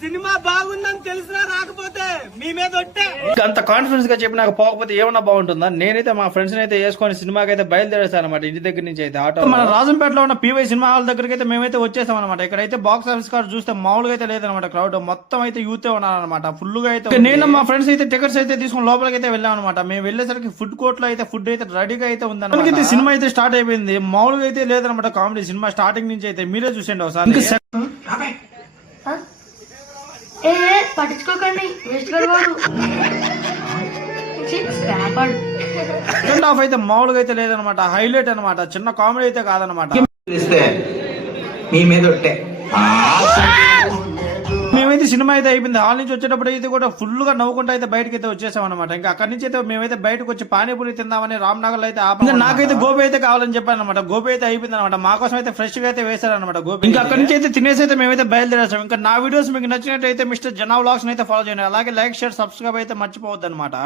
Cinema బాగుందని తెలిసినా రాకపోతే మీ మీద ఒట్టే. అంత కాన్ఫిడెన్స్ గా చెప్పి నాకు పోకపోతే ఏమన్నా బాగుంటుందా? నేనైతే మా ఫ్రెండ్స్ అయితే వేసుకొని సినిమాకి అయితే బయలుదేరేస్తాను అనమాట. ఇంటి దగ్గర నుంచి అయితే ఆటో మన రాజంపేటలో ఉన్న పీవై సినిమా హాల్ దగ్గరికి అయితే మేమైతే వచ్చేసాం అనమాట. ఇక్కడైతే బాక్స్ ఆఫీస్ కార్డు చూస్తే మామూలుగా అయితే లేదనమాట. క్రౌడ్ మొత్తం అయితే యూతే ఉన్నారనమాట. ఫుల్ గా అయితే నేను మా ఫ్రెండ్స్ అయితే టికెట్స్ అయితే తీసుకుని లోపలికి అయితే వెళ్ళాం అనమాట. మేము వెళ్ళేసరికి ఫుడ్ కోర్ట్ లో అయితే ఫుడ్ అయితే రెడీగా అయితే ఉందన్నమాట. సినిమా అయితే స్టార్ట్ అయిపోయింది. మామూలుగా అయితే లేదనమాట. కామెడీ సినిమా స్టార్టింగ్ నుంచి అయితే మీరే చూసండి ఒకసారి. పట్టించుకోకండి సెకండ్ హాఫ్ అయితే మామూలుగా అయితే లేదనమాట. హైలైట్ అనమాట. చిన్న కామెడీ అయితే కాదనమాట. మీ మీద ఒట్టే. మేమైతే సినిమా అయితే అయిపోయింది. హాల్ నుంచి వచ్చేటప్పుడు అయితే కూడా ఫుల్ గా నవ్వుకుంటూ అయితే బయటకి అయితే వచ్చేసాం అనమాట. ఇంకా అక్కడి నుంచి అయితే మేమైతే బయటకు వచ్చి పానీపూరి తిందామని రామ్నగర్ లో అయితే నాకైతే గోబీ అయితే కావాలని చెప్పాను అనమాట. గోబీ అయితే అయిపోయింది అనమాట. మా కోసం అయితే ఫ్రెష్ గా అయితే వేశారనమాట గోబీ. ఇంకా అక్కడి నుంచి అయితే తినేసి అయితే మేమైతే బయలుదేరాం. ఇంకా నా వీడియోస్ మీకు నచ్చినట్టయితే మిస్టర్ జనా వ్లాగ్స్ అయితే ఫాలో చేయండి. అలాగే లైక్ షేర్ సబ్స్క్రైబ్ అయితే మర్చిపోవద్దు అనమాట.